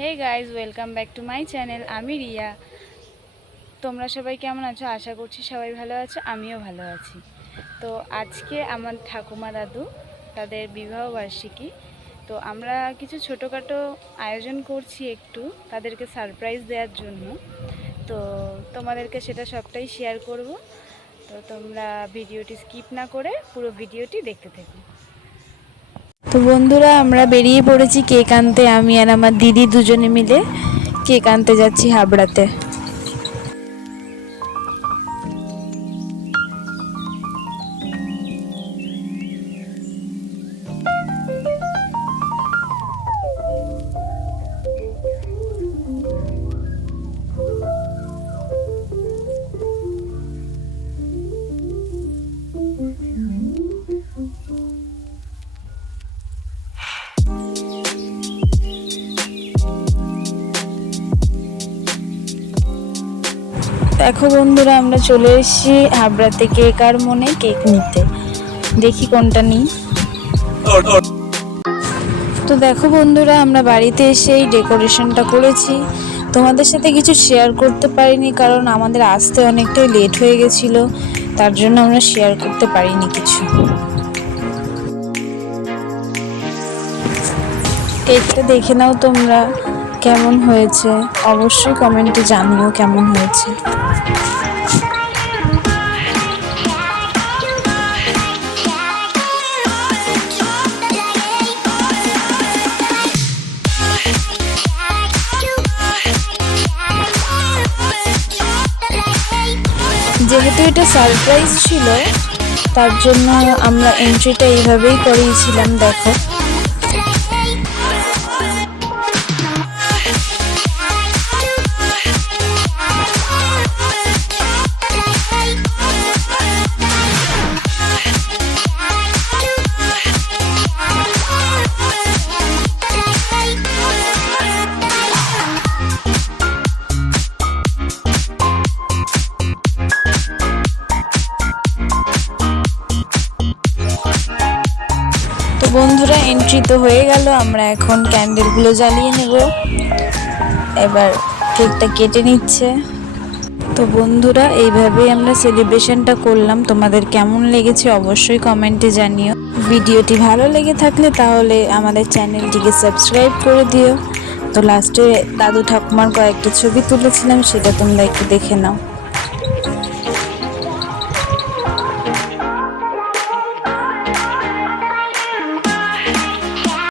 Hey guys, welcome back to my channel. আমি রিয়া। তোমরা সবাই কেমন আছো? আশা করছি সবাই ভালো আছো, আমিও ভালো আছি। তো আজকে আমার ঠাকুমা দাদু তাদের বিবাহবার্ষিকী। তো আমরা কিছু ছোটোখাটো আয়োজন করছি একটু তাদেরকে সারপ্রাইজ দেওয়ার জন্য। তো তোমাদেরকে সেটা সবটাই শেয়ার করব। তো তোমরা ভিডিওটি স্কিপ না করে পুরো ভিডিওটি দেখতে থাকো। তো বন্ধুরা, আমরা বেরিয়ে পড়েছি কেক আনতে। আমি আর আমার দিদি দুজনে মিলে কেক আনতে যাচ্ছি হাবড়াতে। দেখো বন্ধুরা, আমরা চলে এসেছি হাবড়াতে কেক আর মনে কেক নিতে। দেখি কোনটা নিই। তো দেখো বন্ধুরা, আমরা বাড়িতে এসেই ডেকোরেশনটা করেছি। তোমাদের সাথে কিছু শেয়ার করতে পারিনি, কারণ আমাদের আসতে অনেকটাই লেট হয়ে গেছিলো, তার জন্য আমরা শেয়ার করতে পারিনি কিছু। কেকটা দেখে নাও তোমরা, কেমন হয়েছে অবশ্যই কমেন্টে জানিও কেমন হয়েছে। যেহেতু এটা সারপ্রাইজ ছিল, তার জন্য আমরা এন্ট্রিটা এইভাবেই করিয়েছিলাম। দেখো, বন্ধুরা এন্ট্রি তো হয়ে গেল। আমরা এখন ক্যান্ডেলগুলো জ্বালিয়ে নেব। এবার কেকটা কেটে নিচ্ছে। তো বন্ধুরা, এইভাবেই আমরা সেলিব্রেশনটা করলাম। তোমাদের কেমন লেগেছে অবশ্যই কমেন্টে জানিও। ভিডিওটি ভালো লেগে থাকলে তাহলে আমাদের চ্যানেলটিকে সাবস্ক্রাইব করে দিও। তো লাস্টে দাদু ঠাকুমার কয়েকটা ছবি তুলেছিলাম, সেটা তোমরা একটু দেখে নাও।